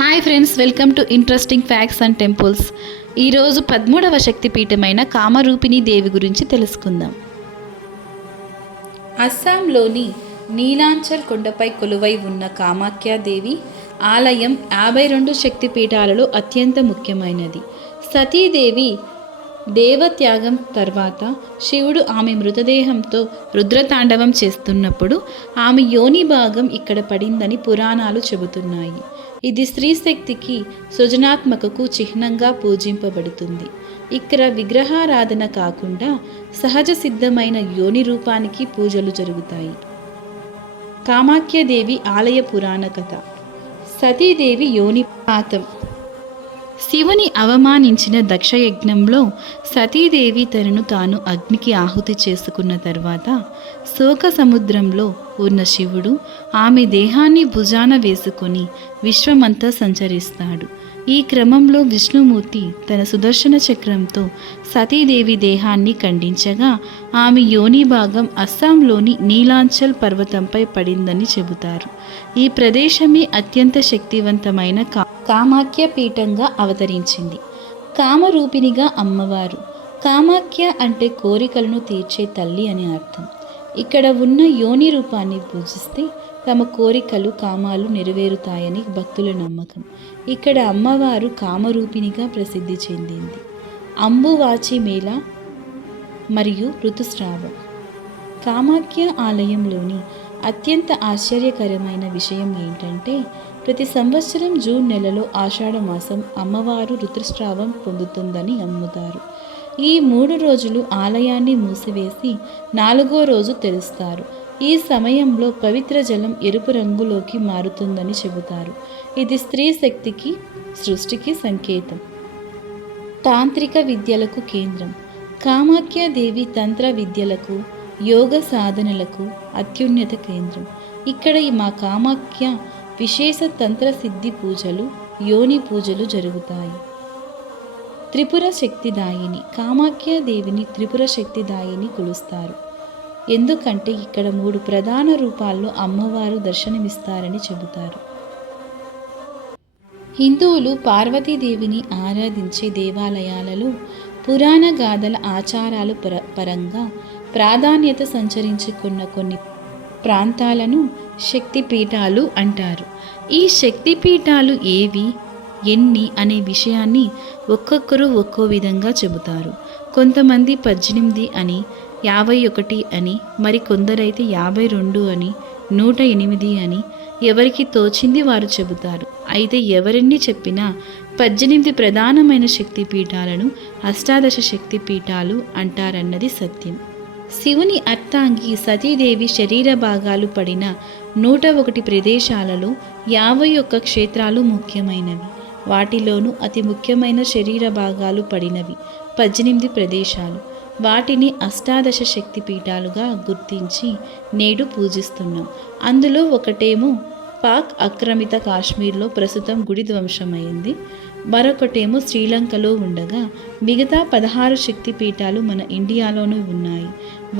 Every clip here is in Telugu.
Hi friends, welcome to interesting facts and temples. ఈరోజు 13వ శక్తిపీఠమైన కామరూపిణి దేవి గురించి తెలుసుకుందాం. అస్సాంలోని నీలాంచల్ కొండపై కొలువై ఉన్న కామాఖ్యాదేవి ఆలయం 52 శక్తిపీఠాలలో అత్యంత ముఖ్యమైనది. సతీదేవి దేవత్యాగం తర్వాత శివుడు ఆమె మృతదేహంతో రుద్రతాండవం చేస్తున్నప్పుడు ఆమె యోని భాగం ఇక్కడ పడిందని పురాణాలు చెబుతున్నాయి. ఇది స్త్రీశక్తికి సృజనాత్మకకు చిహ్నంగా పూజింపబడుతుంది. ఇక్కడ విగ్రహారాధన కాకుండా సహజ సిద్ధమైన యోని రూపానికి పూజలు జరుగుతాయి. కామాఖ్యాదేవి ఆలయ పురాణ కథ. సతీదేవి యోని పాతం. శివుని అవమానించిన దక్షయజ్ఞంలో సతీదేవి తనను తాను అగ్నికి ఆహుతి చేసుకున్న తర్వాత శోక సముద్రంలో ఉన్న శివుడు ఆమె దేహాన్ని భుజాన వేసుకొని విశ్వమంతా సంచరిస్తాడు. ఈ క్రమంలో విష్ణుమూర్తి తన సుదర్శన చక్రంతో సతీదేవి దేహాన్ని ఖండించగా ఆమె యోని భాగం అస్సాంలోని నీలాంచల్ పర్వతంపై పడిందని చెబుతారు. ఈ ప్రదేశమే అత్యంత శక్తివంతమైన కామాఖ్య పీఠంగా అవతరించింది. కామరూపిణిగా అమ్మవారు. కామాఖ్య అంటే కోరికలను తీర్చే తల్లి అని అర్థం. ఇక్కడ ఉన్న యోని రూపాన్ని పూజిస్తే తమ కోరికలు కామాలు నెరవేరుతాయని భక్తుల నమ్మకం. ఇక్కడ అమ్మవారు కామరూపిణిగా ప్రసిద్ధి చెందింది. అంబువాచి మేళ మరియు ఋతుస్రావం. కామాఖ్య ఆలయంలోని అత్యంత ఆశ్చర్యకరమైన విషయం ఏంటంటే ప్రతి సంవత్సరం జూన్ నెలలో ఆషాఢ మాసం అమ్మవారు ఋతుస్రావం పొందుతుందని నమ్ముతారు. ఈ 3 రోజులు ఆలయాన్ని మూసివేసి 4వ రోజు తెరుస్తారు. ఈ సమయంలో పవిత్ర జలం ఎరుపు రంగులోకి మారుతుందని చెబుతారు. ఇది స్త్రీ శక్తికి, సృష్టికి సంకేతం. తాంత్రిక విద్యలకు కేంద్రం. కామాఖ్యాదేవి తంత్ర విద్యలకు, యోగ సాధనలకు అత్యున్నత కేంద్రం. ఇక్కడ మా కామాఖ్య విశేష తంత్ర సిద్ధి పూజలు, యోని పూజలు జరుగుతాయి. త్రిపుర శక్తిదాయిని. కామాఖ్యాదేవిని త్రిపుర శక్తిదాయిని కొలుస్తారు. ఎందుకంటే ఇక్కడ 3 ప్రధాన రూపాల్లో అమ్మవారు దర్శనమిస్తారని చెబుతారు. హిందువులు పార్వతీదేవిని ఆరాధించే దేవాలయాలలో పురాణ గాథల ఆచారాలు పరంగా ప్రాధాన్యత సంచరించుకున్న కొన్ని ప్రాంతాలను శక్తిపీఠాలు అంటారు. ఈ శక్తిపీఠాలు ఏవి, ఎన్ని అనే విషయాన్ని ఒక్కొక్కరు ఒక్కో విధంగా చెబుతారు. కొంతమంది 18 అని, 51 అని, మరి కొందరైతే 52 అని, 108 అని ఎవరికి తోచింది వారు చెబుతారు. అయితే ఎవరెన్ని చెప్పినా 18 ప్రధానమైన శక్తిపీఠాలను అష్టాదశ శక్తిపీఠాలు అంటారన్నది సత్యం. శివుని అర్ధాంగి సతీదేవి శరీర భాగాలు పడిన 101 ప్రదేశాలలో 51 క్షేత్రాలు ముఖ్యమైనవి. వాటిలోనూ అతి ముఖ్యమైన శరీర భాగాలు పడినవి 18 ప్రదేశాలు. వాటిని అష్టాదశ శక్తిపీఠాలుగా గుర్తించి నేడు పూజిస్తున్నాం. అందులో ఒకటేమో పాక్ ఆక్రమిత కాశ్మీర్లో ప్రస్తుతం గుడి ధ్వంసమైంది. మరొకటేమో శ్రీలంకలో ఉండగా మిగతా 16 శక్తిపీఠాలు మన ఇండియాలోనూ ఉన్నాయి.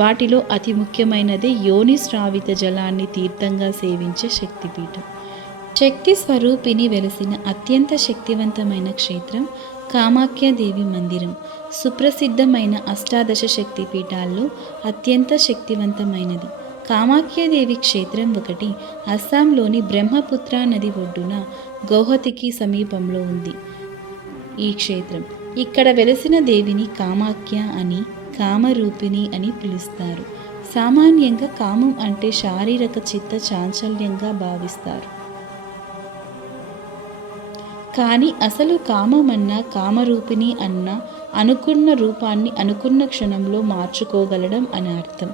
వాటిలో అతి ముఖ్యమైనదే యోని శ్రావిత జలాన్ని తీర్థంగా సేవించే శక్తిపీఠం. శక్తి స్వరూపిణి వెలసిన అత్యంత శక్తివంతమైన క్షేత్రం కామాఖ్యాదేవి మందిరం. సుప్రసిద్ధమైన అష్టాదశ శక్తిపీఠాల్లో అత్యంత శక్తివంతమైనది కామాఖ్యాదేవి క్షేత్రం ఒకటి అస్సాంలోని బ్రహ్మపుత్ర నది ఒడ్డున గౌహతికి సమీపంలో ఉంది. ఈ క్షేత్రం ఇక్కడ వెలసిన దేవిని కామాఖ్య అని, కామరూపిణి అని పిలుస్తారు. సామాన్యంగా కామం అంటే శారీరక చిత్త చాంచల్యంగా భావిస్తారు. కానీ అసలు కామమన్నా, కామరూపిణి అన్న అనుకున్న రూపాన్ని అనుకున్న క్షణంలో మార్చుకోగలడం అని అర్థం.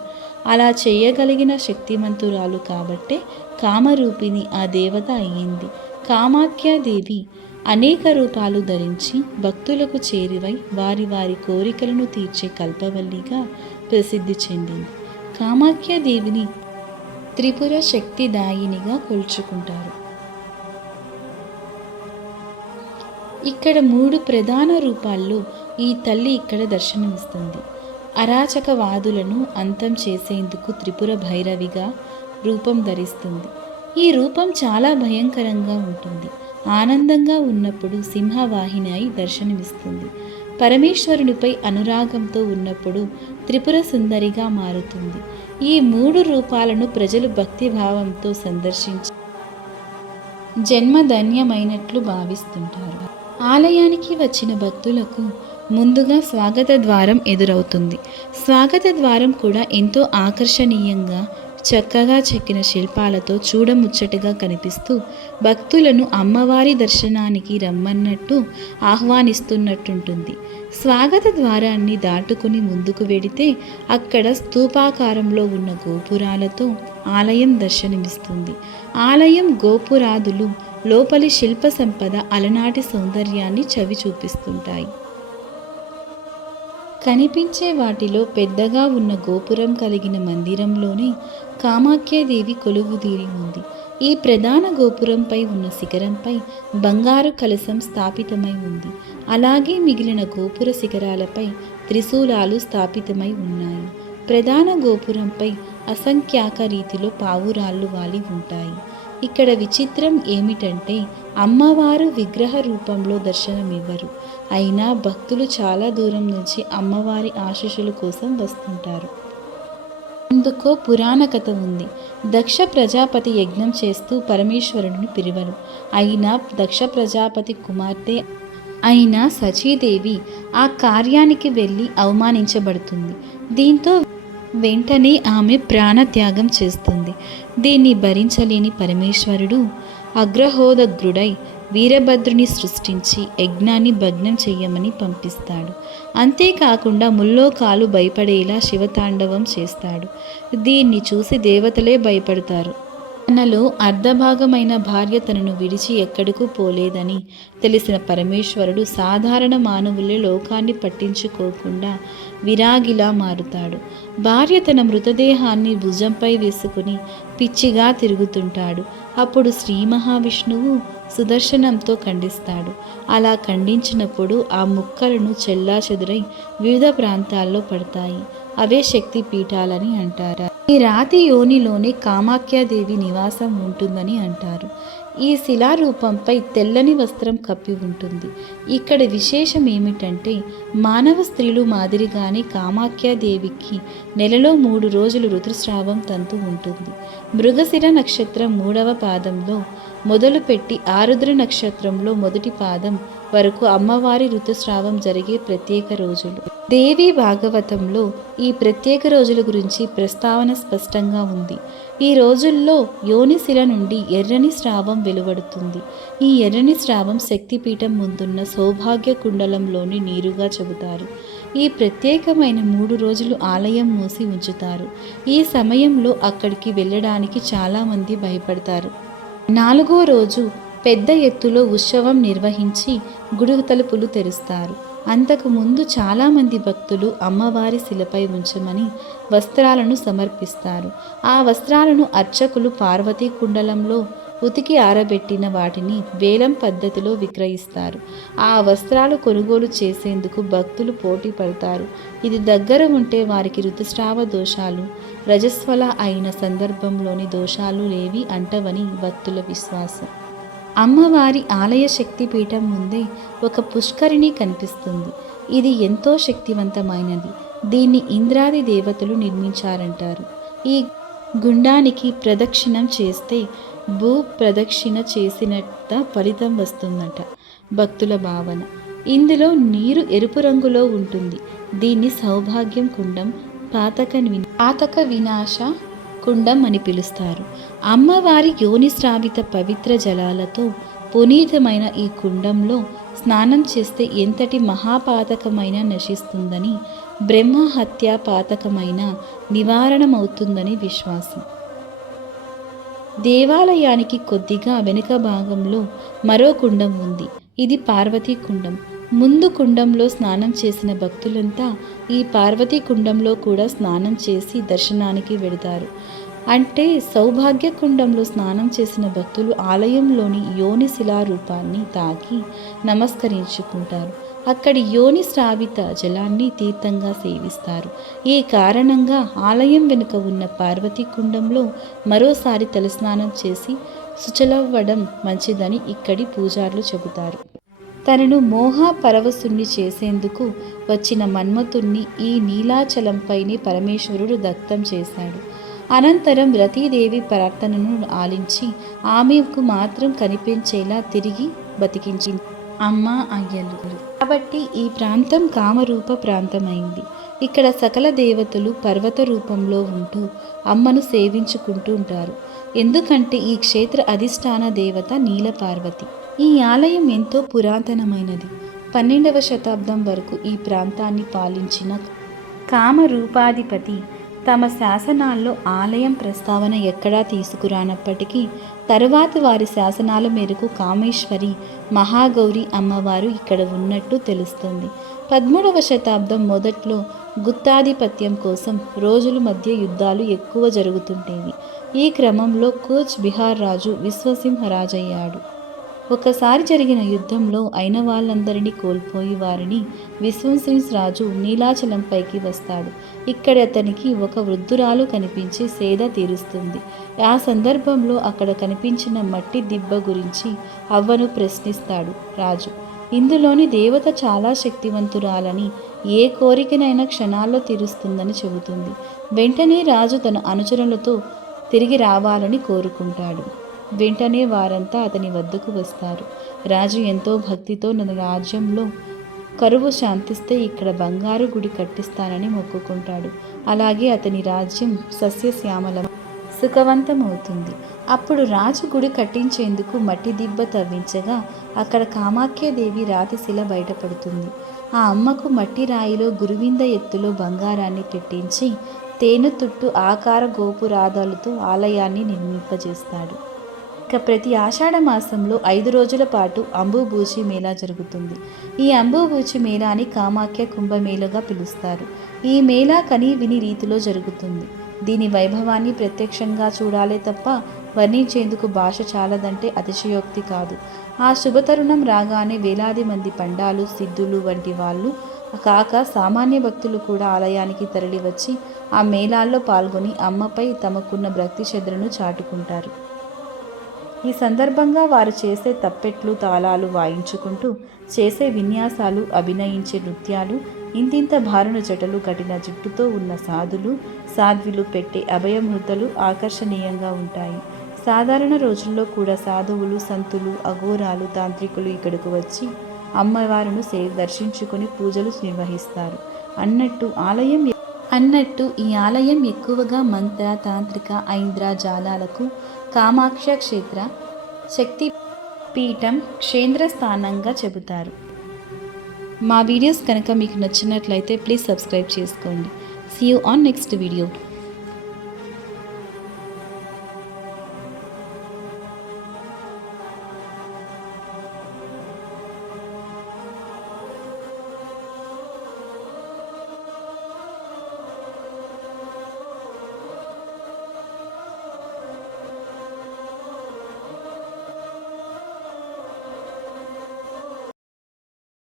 అలా చేయగలిగిన శక్తిమంతురాలు కాబట్టే కామరూపిణి ఆ దేవత అయ్యింది. కామాఖ్యాదేవి అనేక రూపాలు ధరించి భక్తులకు చేరువై వారి వారి కోరికలను తీర్చే కల్పవల్లిగా ప్రసిద్ధి చెందింది. కామాఖ్యాదేవిని త్రిపుర శక్తిదాయినిగా కొలుచుకుంటారు. ఇక్కడ 3 ప్రధాన రూపాల్లో ఈ తల్లి ఇక్కడ దర్శనమిస్తుంది. అరాచకవాదులను అంతం చేసేందుకు త్రిపుర భైరవిగా రూపం ధరిస్తుంది. ఈ రూపం చాలా భయంకరంగా ఉంటుంది. ఆనందంగా ఉన్నప్పుడు సింహవాహిని అయి దర్శనమిస్తుంది. పరమేశ్వరునిపై అనురాగంతో ఉన్నప్పుడు త్రిపుర సుందరిగా మారుతుంది. ఈ 3 రూపాలను ప్రజలు భక్తిభావంతో సందర్శించి జన్మధన్యమైనట్లు భావిస్తుంటారు. ఆలయానికి వచ్చిన భక్తులకు ముందుగా స్వాగత ద్వారం ఎదురవుతుంది. స్వాగత ద్వారం కూడా ఎంతో ఆకర్షణీయంగా చక్కగా చెక్కిన శిల్పాలతో చూడముచ్చటగా కనిపిస్తూ భక్తులను అమ్మవారి దర్శనానికి రమ్మన్నట్టు ఆహ్వానిస్తున్నట్టుంటుంది. స్వాగత ద్వారాన్ని దాటుకుని ముందుకు వెడితే అక్కడ స్తూపాకారంలో ఉన్న గోపురాలతో ఆలయం దర్శనమిస్తుంది. ఆలయం గోపురాదులు లోపలి శిల్ప సంపద అలనాటి సౌందర్యాన్ని చవి చూపిస్తుంటాయి. కనిపించే వాటిలో పెద్దగా ఉన్న గోపురం కలిగిన మందిరంలోనే కామాఖ్యాదేవి కొలువుదీరి ఉంది. ఈ ప్రధాన గోపురంపై ఉన్న శిఖరంపై బంగారు కలశం స్థాపితమై ఉంది. అలాగే మిగిలిన గోపుర శిఖరాలపై త్రిశూలాలు స్థాపితమై ఉన్నాయి. ప్రధాన గోపురంపై అసంఖ్యాక రీతిలో పావురాళ్ళు వాలి ఉంటాయి. ఇక్కడ విచిత్రం ఏమిటంటే అమ్మవారు విగ్రహ రూపంలో దర్శనమివ్వరు. అయినా భక్తులు చాలా దూరం నుంచి అమ్మవారి ఆశీస్సుల కోసం వస్తుంటారు. అందుకో పురాణ కథ ఉంది. దక్ష ప్రజాపతి యజ్ఞం చేస్తూ పరమేశ్వరుడిని పిలువరు. అయినా దక్ష ప్రజాపతి కుమార్తె అయిన సచీదేవి ఆ కార్యానికి వెళ్ళి అవమానించబడుతుంది. దీంతో వెంటనే ఆమె ప్రాణత్యాగం చేస్తుంది. దీన్ని భరించలేని పరమేశ్వరుడు అగ్రహోదగ్రుడై వీరభద్రుని సృష్టించి యజ్ఞాన్ని భగ్నం చెయ్యమని పంపిస్తాడు. అంతేకాకుండా ముల్లోకాలు భయపడేలా శివతాండవం చేస్తాడు. దీన్ని చూసి దేవతలే భయపడతారు. తనలో అర్ధభాగమైన భార్య తనను విడిచి ఎక్కడికి పోలేదని తెలిసిన పరమేశ్వరుడు సాధారణ మానవులే లోకాన్ని పట్టించుకోకుండా విరాగిలా మారుతాడు. భార్య తన మృతదేహాన్ని భుజంపై వేసుకుని పిచ్చిగా తిరుగుతుంటాడు. అప్పుడు శ్రీ మహావిష్ణువు సుదర్శనంతో ఖండిస్తాడు. అలా ఖండించినప్పుడు ఆ ముక్కలను చెల్లాచెదురై వివిధ ప్రాంతాల్లో పడతాయి. అవే శక్తి పీఠాలని అంటారు. ఈ రాతి యోనిలోనే కామాఖ్యాదేవి నివాసం ఉంటుందని అంటారు. ఈ శిలారూపంపై తెల్లని వస్త్రం కప్పి ఉంటుంది. ఇక్కడ విశేషం ఏమిటంటే మానవ స్త్రీలు మాదిరిగానే కామాఖ్యాదేవికి నెలలో 3 రోజులు ఋతుస్రావం తంతు ఉంటుంది. మృగశిర నక్షత్రం 3వ పాదంలో మొదలుపెట్టి ఆరుద్ర నక్షత్రంలో మొదటి పాదం వరకు అమ్మవారి ఋతుస్రావం జరిగే ప్రత్యేక రోజులు. దేవి భాగవతంలో ఈ ప్రత్యేక రోజుల గురించి ప్రస్తావన స్పష్టంగా ఉంది. ఈ రోజుల్లో యోనిశిల నుండి ఎర్రని స్రావం వెలువడుతుంది. ఈ ఎర్రని స్రావం శక్తిపీఠం ముందున్న సౌభాగ్య కుండలంలోని నీరుగా చెబుతారు. ఈ ప్రత్యేకమైన 3 రోజులు ఆలయం మూసి ఉంచుతారు. ఈ సమయంలో అక్కడికి వెళ్ళడానికి చాలామంది భయపడతారు. 4వ రోజు పెద్ద ఎత్తులో ఉత్సవం నిర్వహించి గుడి తలుపులు తెరుస్తారు. అంతకు ముందు చాలామంది భక్తులు అమ్మవారి శిలపై ఉంచమని వస్త్రాలను సమర్పిస్తారు. ఆ వస్త్రాలను అర్చకులు పార్వతీ కుండలంలో ఉతికి ఆరబెట్టిన వాటిని వేలం పద్ధతిలో విక్రయిస్తారు. ఆ వస్త్రాలు కొనుగోలు చేసేందుకు భక్తులు పోటీ పడతారు. ఇది దగ్గర ఉంటే వారికి ఋతుస్రావ దోషాలు రజస్వల అయిన సందర్భంలోని దోషాలు లేవి అంటవని భక్తుల విశ్వాసం. అమ్మవారి ఆలయ శక్తిపీఠం ముందే ఒక పుష్కరిణి కనిపిస్తుంది. ఇది ఎంతో శక్తివంతమైనది. దీన్ని ఇంద్రాది దేవతలు నిర్మించారంటారు. ఈ గుండానికి ప్రదక్షిణం చేస్తే భూ ప్రదక్షిణ చేసినంత ఫలితం వస్తుందట భక్తుల భావన. ఇందులో నీరు ఎరుపు రంగులో ఉంటుంది. దీన్ని సౌభాగ్యం కుండం, పాతక వినాశ కుండం అని పిలుస్తారు. అమ్మవారి యోనిస్రావిత పవిత్ర జలాలతో పునీతమైన ఈ కుండంలో స్నానం చేస్తే ఎంతటి మహాపాతకమైన నశిస్తుందని, బ్రహ్మహత్య పాతకమైన నివారణమవుతుందని విశ్వాసం. దేవాలయానికి కొద్దిగా వెనుక భాగంలో మరో కుండం ఉంది. ఇది పార్వతీ కుండం. ముందు కుండంలో స్నానం చేసిన భక్తులంతా ఈ పార్వతీ కుండంలో కూడా స్నానం చేసి దర్శనానికి వెళతారు. అంటే సౌభాగ్య కుండంలో స్నానం చేసిన భక్తులు ఆలయంలోని యోని శిలారూపాన్ని తాకి నమస్కరించుకుంటారు. అక్కడి యోని స్రావిత జలాన్ని తీర్థంగా సేవిస్తారు. ఈ కారణంగా ఆలయం వెనుక ఉన్న పార్వతీ కుండంలో మరోసారి తలస్నానం చేసి శుచలవ్వడం మంచిదని ఇక్కడి పూజారులు చెబుతారు. తనను మోహ పరవశుణ్ణి చేసేందుకు వచ్చిన మన్మథుణ్ణి ఈ నీలాచలంపైనే పరమేశ్వరుడు దగ్ధం చేశాడు. అనంతరం రతీదేవి ప్రార్థనను ఆలించి ఆమెకు మాత్రం కనిపించేలా తిరిగి బతికించింది అమ్మ అయ్యలు. కాబట్టి ఈ ప్రాంతం కామరూప ప్రాంతమైంది. ఇక్కడ సకల దేవతలు పర్వత రూపంలో ఉంటూ అమ్మను సేవించుకుంటూ ఉంటారు. ఎందుకంటే ఈ క్షేత్ర అధిష్టాన దేవత నీలపార్వతి. ఈ ఆలయం ఎంతో పురాతనమైనది. 12వ శతాబ్దం వరకు ఈ ప్రాంతాన్ని పాలించిన కామరూపాధిపతి తమ శాసనాల్లో ఆలయం ప్రస్తావన ఎక్కడా తీసుకురానప్పటికీ తరువాత వారి శాసనాల మేరకు కామేశ్వరి మహాగౌరి అమ్మవారు ఇక్కడ ఉన్నట్టు తెలుస్తుంది. 13వ శతాబ్దం మొదట్లో గుత్తాధిపత్యం కోసం రోజుల మధ్య యుద్ధాలు ఎక్కువ జరుగుతుండేవి. ఈ క్రమంలో కూచ్ బిహార్ రాజు విశ్వసింహరాజయ్యాడు. ఒకసారి జరిగిన యుద్ధంలో అయిన వాళ్ళందరినీ కోల్పోయి వారిని విశ్వసింహ్ రాజు నీలాచలంపైకి వస్తాడు. ఇక్కడ అతనికి ఒక వృద్ధురాలు కనిపించి సేద తీరుస్తుంది. ఆ సందర్భంలో అక్కడ కనిపించిన మట్టి దిబ్బ గురించి అవ్వను ప్రశ్నిస్తాడు రాజు. ఇందులోని దేవత చాలా శక్తివంతురాలని, ఏ కోరికనైనా క్షణాల్లో తీరుస్తుందని చెబుతుంది. వెంటనే రాజు తన అనుచరులతో తిరిగి రావాలని కోరుకుంటాడు. వెంటనే వారంతా అతని వద్దకు వస్తారు. రాజు ఎంతో భక్తితో నా రాజ్యంలో కరువు శాంతిస్తే ఇక్కడ బంగారు గుడి కట్టిస్తానని మొక్కుకుంటాడు. అలాగే అతని రాజ్యం సస్యశ్యామలం సుఖవంతమవుతుంది. అప్పుడు రాజు గుడి కట్టించేందుకు మట్టి దిబ్బ తవ్వించగా అక్కడ కామాఖ్యాదేవి రాతిశిల బయటపడుతుంది. ఆ అమ్మకు మట్టి రాయిలో గురువింద ఎత్తులో బంగారాన్ని పెట్టించి తేనెతుట్టు ఆకార గోపురాదాలతో ఆలయాన్ని నిర్మింపజేస్తాడు. ఇక ప్రతి ఆషాఢ మాసంలో 5 రోజుల పాటు అంబుబూచి మేళా జరుగుతుంది. ఈ అంబుబూచి మేళాని కామాఖ్య కుంభమేళగా పిలుస్తారు. ఈ మేళా కని విని రీతిలో జరుగుతుంది. దీని వైభవాన్ని ప్రత్యక్షంగా చూడాలే తప్ప వర్ణించేందుకు భాష చాలదంటే అతిశయోక్తి కాదు. ఆ శుభతరుణం రాగానే వేలాది మంది పండాలు, సిద్ధులు వంటి వాళ్ళు కాక సామాన్య భక్తులు కూడా ఆలయానికి తరలివచ్చి ఆ మేళాల్లో పాల్గొని అమ్మపై తమకున్న భక్తి శ్రద్ధలను చాటుకుంటారు. ఈ సందర్భంగా వారు చేసే తప్పెట్లు, తాళాలు వాయించుకుంటూ చేసే విన్యాసాలు, అభినయించే నృత్యాలు, ఇంతింత భారున జటలు కట్టిన జుట్టుతో ఉన్న సాధ్వులు పెట్టే అభయమృతలు ఆకర్షణీయంగా ఉంటాయి. సాధారణ రోజుల్లో కూడా సాధువులు, సంతులు, అఘోరాలు, తాంత్రికులు ఇక్కడకు వచ్చి అమ్మవారును దర్శించుకొని పూజలు నిర్వహిస్తారు. అన్నట్టు ఈ ఆలయం ఎక్కువగా మంత్ర, తాంత్రిక, ఐంద్ర జాలాలకు కామాక్ష క్షేత్ర శక్తి పీఠం క్షేత్రస్థానంగా చెబుతారు. మా వీడియోస్ కనుక మీకు నచ్చినట్లయితే ప్లీజ్ సబ్స్క్రైబ్ చేసుకోండి. See you on next video.